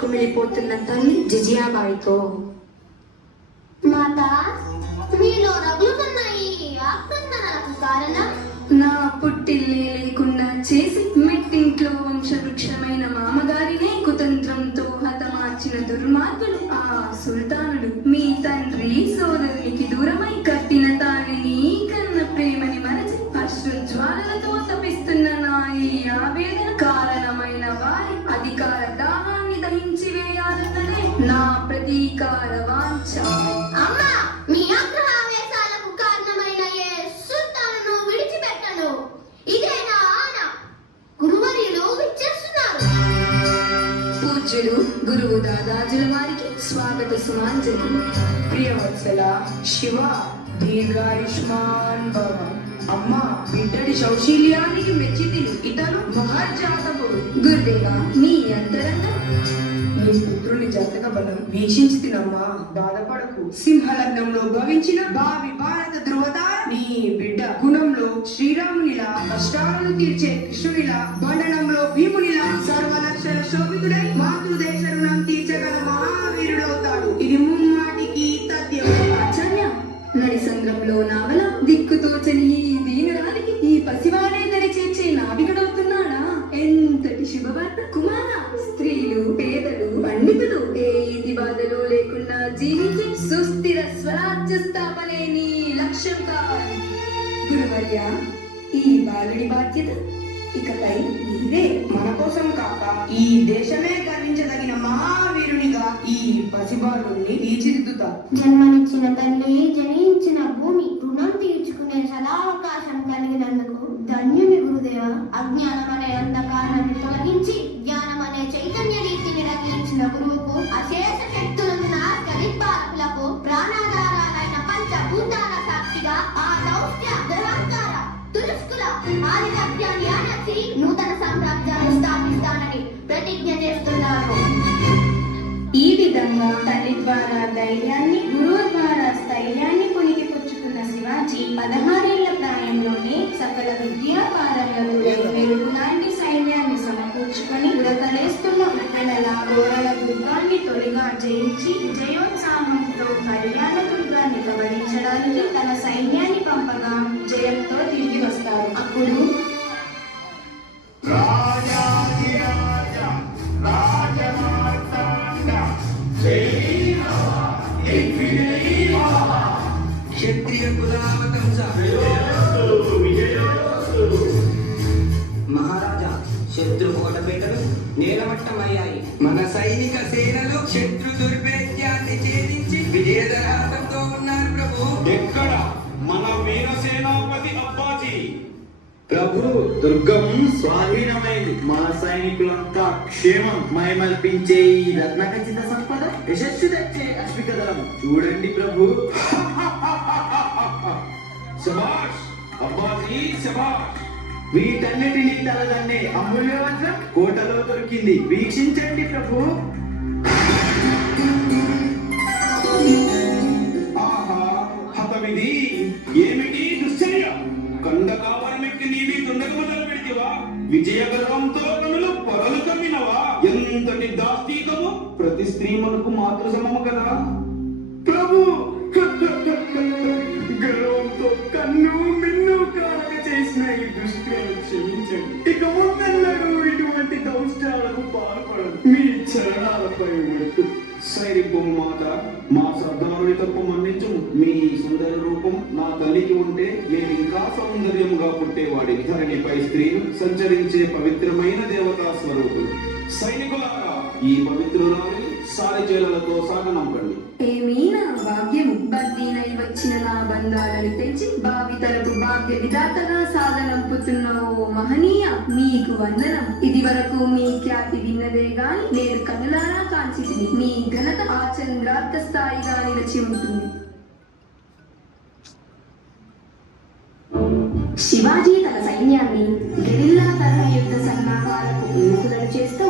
కుమిలిపోతున్న తల్లి జిజియాబాయితో, మాతా, మీలో రగులుతున్న ఈ ఆక్రందనలకు కారణం? నా పుట్టిల్లే లేకుండా చేసి మెట్టింట్లో వంశవృక్షమైన మామగారినే కుతంత్రంతో హతమార్చిన దుర్మార్గుడు ఆ సుల్తానుడు. మీ తండ్రి సోదరునికి దూరమై కట్టిన తాళిని కన్న ప్రేమని మరచి అశ్రుజ్వాలలతో తపిస్తున్న నా ఈ ఆవేదన కారణమైన వారి అధికార దాహాన్ని దహించి వేయాలన్నదే నా ప్రతీకార వాంఛ. అమ్మా, మీ ఆగ్రహావేశాలకు కారణమైన ఏ సుల్తానును విడిచిపెట్టను. ఇదే నా ఆన. గురువర్యులు విచ్చేస్తున్నారు. పూజ్యులు గురువు దాదాజుల వారికి స్వాగత సుమాంజలి. ప్రియవత్సల శివ దీర్ఘాయుష్మాన్ భవ. అమ్మా, బిడ్డడి సౌశీల్యానికి మెచ్చితిని. ఇతను మహర్జాతకుడు. గురుదేవా, మీ అంతరంగం? నీ పుత్రుని జాతక బలం వీక్షించి తినమ్మా. బాధపడకు. సింహలగ్నంలో భవించిన భావి భారత ధృవతార నీ బిడ్డ. గుణంలో శ్రీరామునిలా, కష్టాలను తీర్చే కృష్ణునిలా, బండనంలో భీమునిలా సర్వలక్షల శోభితుడై మాతృదేశ రుణం తీర్చగల మహావీరుడవుతాడు. ఇది ముమ్మాటికి తథ్యం. ఆచార్య, నడిసంద్రంలో నావల దిక్కుతోచని ఈ దీనురాలికి ఈ పసివాడే దరి చేర్చే నావికుడవుతున్నాడా? ఎంతటి శుభవార్త! కుమార, స్త్రీలు, పేదలు, పండితులు ఏ ఈతి బాధలు లేకుండా జీవించే సుస్థిర స్వరాజ్య స్థాపనే నీ లక్ష్యం కావాలి. గురువర్య, ఈ బాలుడి బాధ్యత ఇకపై నీదే. మన కోసం కాక ఈ దేశమే గర్వించదగిన మహావీరునిగా ఈ పసిబాలుని తీర్చిదిద్దుతా. జన్మనిచ్చిన తల్లి, జనించిన భూమి రుణం తీర్చుకునే సదావకాశం కలిగినందుకు ధన్యుని గురుదేవ. అజ్ఞానం అనే అంధకారాన్ని తొలగించి జ్ఞానం అనే చైతన్య రీతిని రగిలించిన గురువుకు, అశేష శక్తులున్న గరిపాలకులకు, ప్రాణాధారాలైన పంచభూతాల సాక్షిగా ఆ దౌత్య దురహంకార తురుస్కుల ఆధిపత్యాన్ని అణచి నూతన సామ్రాజ్యాన్ని స్థాపిస్తానని ప్రతిజ్ఞ చేస్తున్నారు. ఈ విధంగా తల్లి ద్వారా ధైర్యాన్ని, గురువు ద్వారా స్థైర్యాన్ని పుణికి పుచ్చుకున్న శివాజీ 16 ఏళ్ల ప్రాయంలోనే సకల విద్యా పారంగతులై మెరుగులాంటి సైన్యాన్ని సమకూర్చుకొని ఉరకలేస్తున్న ఉప్పెనల గోరల దుర్గాన్ని తొలిగా జయించి విజయోత్సాహంతో కళ్యాణ దుర్గాన్ని కబలించడానికి తన సైన్యాన్ని పంపగా జయంతో తిరిగి వస్తారు. అప్పుడు మహారాజా, శత్రు కోటపేటలు నేలమట్టమయ్యాయి. మన సైనిక సేనలు శత్రు దుర్భేద్యాన్ని ఛేదించి విజయదరాతంతో ఉన్నారు ప్రభు. ఎక్కడ మన వీర సేనాపతి అబ్బాజీ? ప్రభు, దుర్గం స్వాధీనమైంది. మా సైనికులంతా క్షేమం. మైమల్పించే ఈ రత్నఖచిత సంపద, యశస్సు తెచ్చే అశ్విక దళం చూడండి ప్రభు. శభాష్ అబ్బాజీ, శభాష్. వీటన్నిటినీ తలదన్నే అమూల్య వజ్రం కోటలో దొరికింది. వీక్షించండి ప్రభు. ఆహా, హతమిది ఏమిటి దుశ్చర్య? కండ కావరమెక్కి నీవి దుండగ మొదలు పెడితివా? విజయ గర్వంతో కనులు పొరలు కమ్మినవా? ఎంతటి దాష్టీకము! ప్రతి స్త్రీ మనకు మాతృ సమము కదా ప్రభు. గర్వంతో కన్ను మిన్ను కారక చేసిన ఈ దుష్టులను క్షమించండి. ఇక ముందెన్నడూ ఇటువంటి దౌష్ట్యాలకు పాల్పడదు. మీ చరణాలపై మట్టు. సైరిబొమ్మాత, మా సర్దారుని తప్పు మన్నించు. మీ సుందర రూపం నా తల్లికి ఉంటే నేను ఇంకా సౌందర్యముగా పుట్టేవాడిని. ధరణిపై స్త్రీలు సంచరించే పవిత్రమైన దేవతా స్వరూపులు. సైనికులారా, ఈ పవిత్రురాలిని సారిచేలతో సాగనంపండి. ఏమీ నా భాగ్యము! బద్దీనై వచ్చిన నా బంధాలను తెచ్చి భావితలకు భాగ్య విధాతగా సాగనంపుతున్న ఓ మహనీయ, నీకు వందనం. ఇది వరకు మీ ఖ్యాతి విన్నదే గాని నేడు కనులారా కాంచితిని. మీ ఘనత ఆ చంద్రార్క స్థాయిగా నిలిచి ఉంటుంది. శివాజీ తన సైన్యాన్ని గెరిల్లా తరహా యుద్ధ సన్నాహాలకు ఉన్ముఖులను చేస్తూ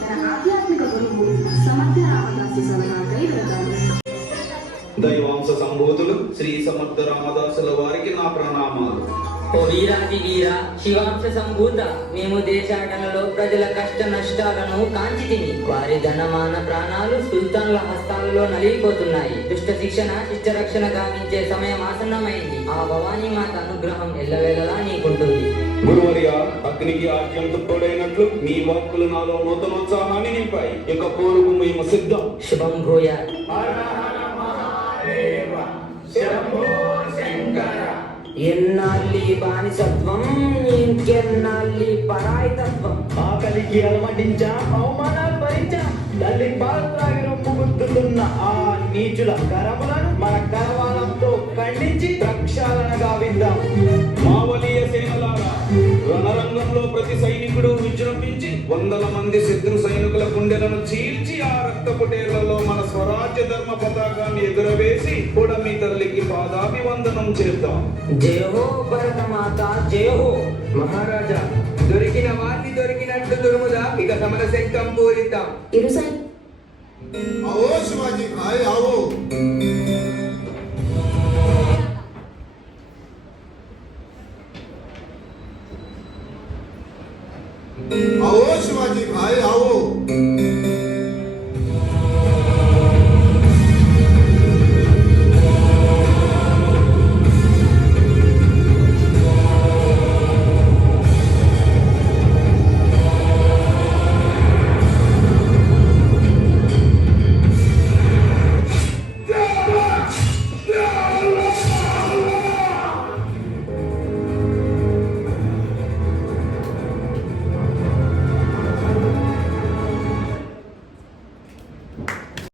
తన ఆధ్యాత్మిక గురువు సమర్థ రామదాసి సలహాకై వెళ్తాడు. దైవాంశ సంభూతులు శ్రీ సమర్థ రామదాసుల వారికి నా ప్రణామాలు. ఓ వీరాది వీర శివాంశ సంభూత మేము దేశాటనలో ప్రజల కష్ట నష్టాలను కాంచితిని వారి ధనమాన ప్రాణాలు సుల్తాన్ల హస్తాలలో నలిగిపోతున్నాయి దుష్ట శిక్షణ శిష్ట రక్షణ గావించే సమయం ఆసన్నమైంది ఆ భవానీ మాత అనుగ్రహం ఎల్లవేళలా నీకుంటుంది గురువర్య అగ్నికి ఆజ్యం తోడైనట్లు మీ వాక్కులు నాలో నూతనోత్సాహాన్ని నింపాయి ఇక పోరుకు మేము సిద్ధం శుభం భూయాత్ ఎన్నాళ్ళి బానిసత్వం ఇంకెన్నాళ్ళి పరాయితత్వం ఆకలికి అలమటించా అవమానాలు భరించా తల్లి పాత్రాగి రొమ్ము గుర్తుతున్న ఆ నీచుల కరములను మన కరవాలంతో ఖండించి ప్రక్షాళనగా విద్దాం. మావలీయ సేనలారా రణరంగంలో ప్రతి సైనికుడు విజృంభించి వందల మంది శత్రు సైనికుల గుండెలను చీల్చి ఆ రక్త కుటీర్లలో మన స్వరాజ్య ధర్మ పతాకాన్ని ఎగురవేసి మీ తల్లికి పాదాభివందనం చేద్దాం. జయ హో భరతమాత జయ హో. మహారాజా దొరికిన వారిని దొరికినట్లు దుర్ముదా ఇక సమర శంఖం పూరిద్దాం. आओ शिवाजी भाई आओ आओ शिवाजी भाई आओ